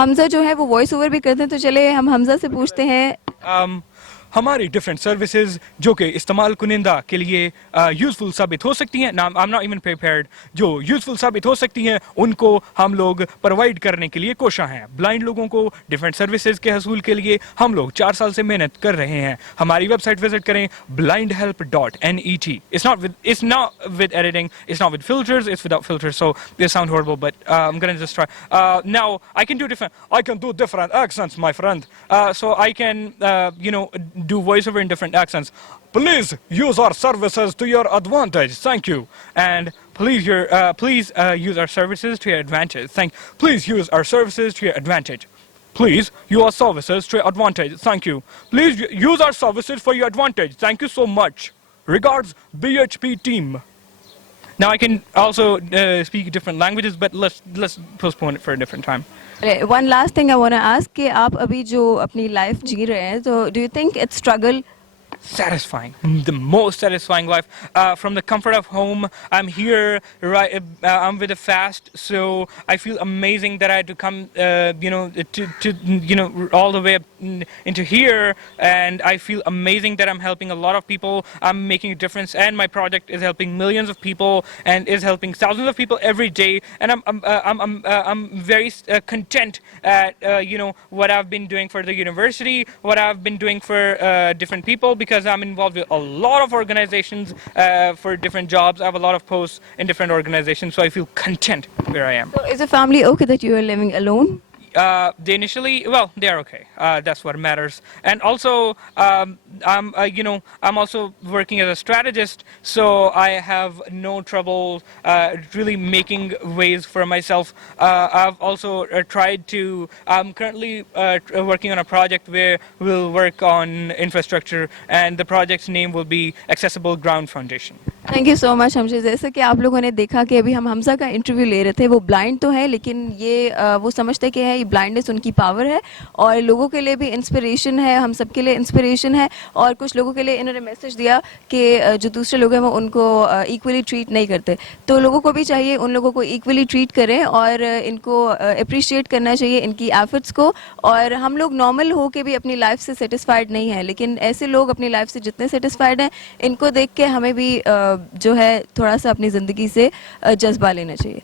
हमजा जो है वो वॉइस ओवर भी करते हैं, तो चले हम हमजा से पूछते हैं। हमारी डिफरेंट सर्विसेज जो कि इस्तेमाल कुनिंदा के लिए यूज़फुल साबित हो सकती हैं, I am not even prepared, जो यूज़फुल साबित हो सकती हैं उनको हम लोग प्रोवाइड करने के लिए कोशा हैं। ब्लाइंड लोगों को डिफरेंट सर्विसेज के हसूल के लिए हम लोग 4 साल से मेहनत कर रहे हैं। हमारी वेबसाइट विजिट करें blindhelp.net। it's not with editing, it's not with filters, it's without filters, so they sound horrible, but I'm gonna just try. Now I can do different accents, my friend. So I can do voiceover in different accents. Please use our services to your advantage. Thank you. And please use our services to your advantage. Please use our services to your advantage. Please use our services to your advantage. Thank you. Please use our services for your advantage. Thank you so much. Regards, BHP team. Now I can also speak different languages, but let's postpone it for a different time. One last thing I want to ask कि आप अभी जो अपनी life जी रहे हैं, तो do you think it's struggle? Satisfying, the most satisfying life. From the comfort of home, I'm here, right? I'm with a fast, so I feel amazing that I had to come, all the way up into here, and I feel amazing that I'm helping a lot of people. I'm making a difference, and my project is helping millions of people, and is helping thousands of people every day. And I'm very content at what I've been doing for the university, what I've been doing for different people, because I'm involved with a lot of organizations for different jobs. I have a lot of posts in different organizations, so I feel content where I am. So is the family okay that you are living alone? They initially, well, they are okay. That's what matters. And also, I'm also working as a strategist, so I have no trouble really making ways for myself. I've also tried to. I'm currently working on a project where we'll work on infrastructure, and the project's name will be Accessible Ground Foundation. Thank you so much Hamza. जैसा कि आप लोगों ने देखा कि अभी हम हमजा का इंटरव्यू ले रहे थे, वो ब्लाइंड तो है लेकिन ये वो समझते कि है ये ब्लाइंडनेस उनकी पावर है और लोगों के लिए भी इंस्पिरेशन है, हम सबके लिए इंस्पिरेशन है। और कुछ लोगों के लिए इन्होंने मैसेज दिया कि जो दूसरे लोग हैं वो उनको इक्वली ट्रीट नहीं करते, तो लोगों को भी चाहिए उन लोगों को इक्वली ट्रीट करें और इनको अप्रिशिएट करना चाहिए इनकी एफर्ट्स को। और हम लोग नॉर्मल हो के भी अपनी लाइफ से सेटिस्फाइड नहीं है, लेकिन ऐसे लोग अपनी लाइफ से जितने सेटिस्फाइड हैं इनको देख के हमें भी जो है थोड़ा सा अपनी ज़िंदगी से जज्बा लेना चाहिए।